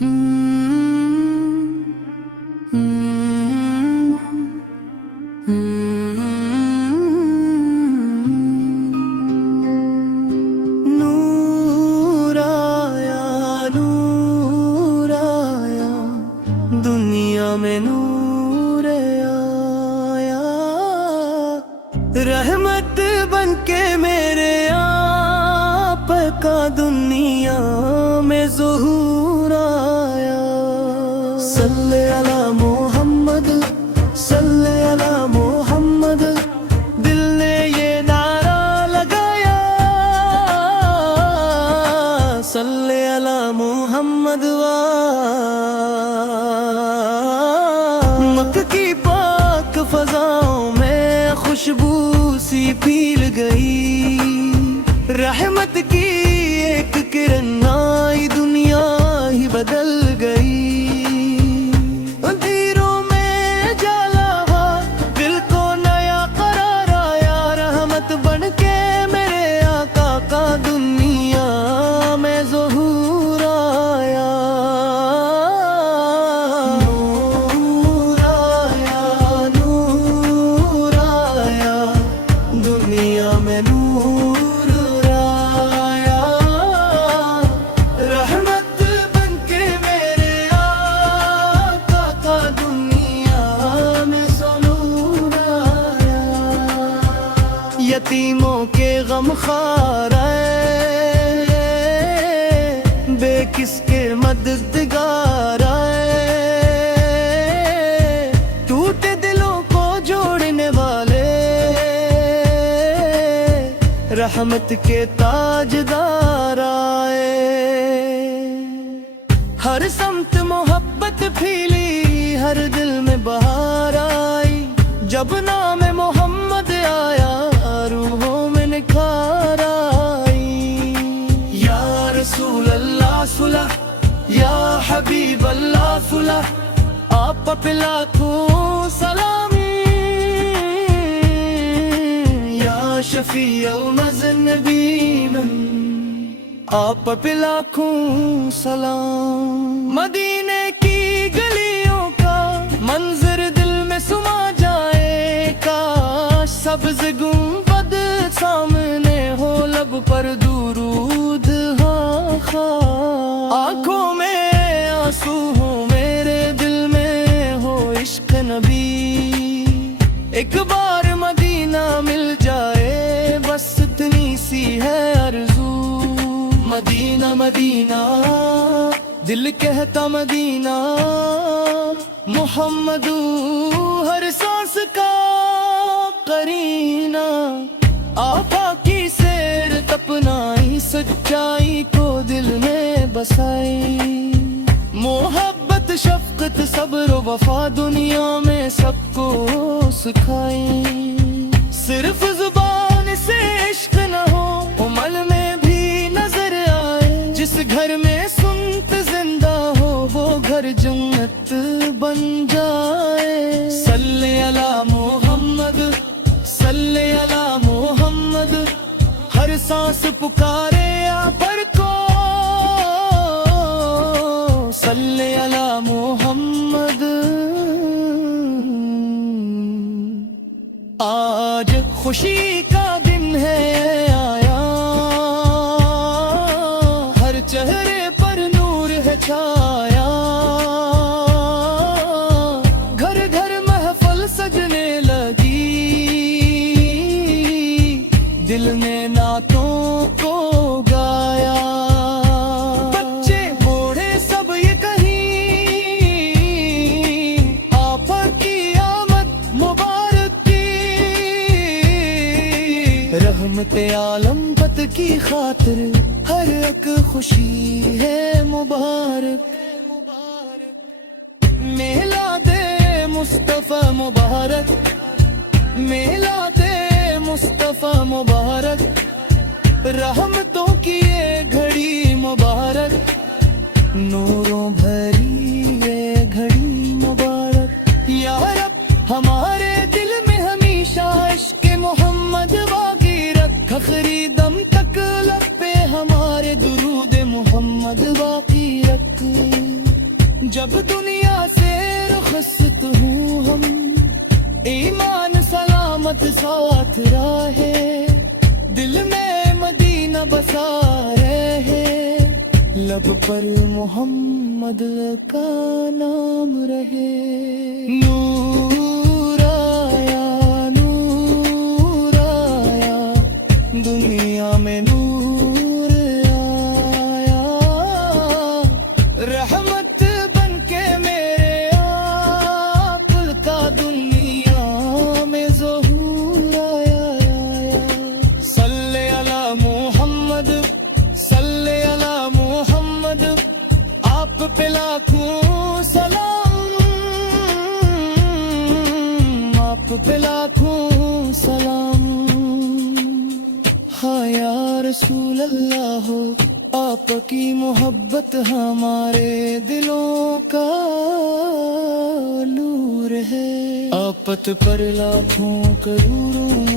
नूर आया दुनिया में नूर आया, रहमत बनके मेरे आप का दुनिया में ज़ुहूर आया। सल्ले अला मोहम्मद, सल्ले अला मोहम्मद, दिल ने ये नारा लगाया। सल्ले अला मोहम्मद मक्के की पाक फजाओं में खुशबू सी फैल गई। रहमत की एक किरण आई, दुनिया ही बदल गई। अंधेरों में जाला हुआ दिल को नया करार आया। रहमत बनके मेरे आका का दुनिया में ज़ुहूर आया। नूर आया, नूर आया, दुनिया में नूर आया। रहमत बनके मेरे आका का दुनिया में ज़ुहूर आया। यतीमों के गम खार बेकिस के मददगार आए। टूटे दिलों को जोड़ने वाले रहमत के ताजदार आए। हर समत मोहब्बत फैली, हर दिल में बहार आई। जब नाम मोहम्मद आया, रूहों में निखार आई। या रसूल अल्लाह सुलह, या हबीब अल्लाह सुलह, आप पे लाखों सलामी। या शफी मज़नबीन, आप पे लाखों सलाम। मदीने की गलियों का मंजर दिल में सुमा जाए। काश सब्ज़ गुंबद सामने हो, लब पर दुरूद हाँ। आँखों में आंसू हो, मेरे दिल में हो इश्क नबी। एक बार मदीना मिल जाए, बस इतनी सी है आरज़ू। मदीना मदीना दिल कहता मदीना, मुहम्मदू हर सांस का करीना। आका की सैर तपनाई, सच्चाई को दिल में बसाई। मोहब्बत शफ़क़त सब्र वफ़ा दुनिया में सबको सिखाई। सिर्फ ज़ुबान से इश्क न हो, अमल में भी नजर आए। जिस घर में सुनत जिंदा हो, वो घर जन्नत बन जाए। सल्ले अला मोहम्मद, सल्ले अला मोहम्मद, हर सांस पुकारे आप पर को। सल्ले अला मोहम्मद। आज खुशी का दिन है आया, हर चेहरे पर नूर है छाया। घर घर महफल सजने लगी, दिल ने नातों को गाया। बच्चे बूढ़े सब ये कहीं, आफा की आमद मुबारक की। रहमत आलम पत की खातिर हर एक खुशी है मुबारक। मेला दे मुस्तफा मुबारक, मेला दे मुस्तफा मुबारक। रहमतों की ये घड़ी मुबारक, नूरों भरी ये घड़ी मुबारक। या रब हमारे दिल में हमेशा इश्क मोहम्मद बाकी रख। आखिरी दम तक लब पे हमारे दुरूद मोहम्मद बाकी रख। جب دنیا سے رخصت ہوں ہم، ایمان سلامت ساتھ رہے، دل میں مدینہ بسا رہے، لب پر محمد کا نام رہے۔ نور آیا، نور آیا، دنیا میں نور آیا، رحمت بن کے میرے آپ کا دنیا میں ظہور آیا۔ صلی علی محمد، صلی علی محمد، آپ پہ لاکھوں سلام، آپ پہ لاکھوں سلام۔ ہاں یا رسول اللہ ہو، آپ کی محبت ہمارے دلوں کا نور ہے۔ آپت پر لاکھوں کروڑوں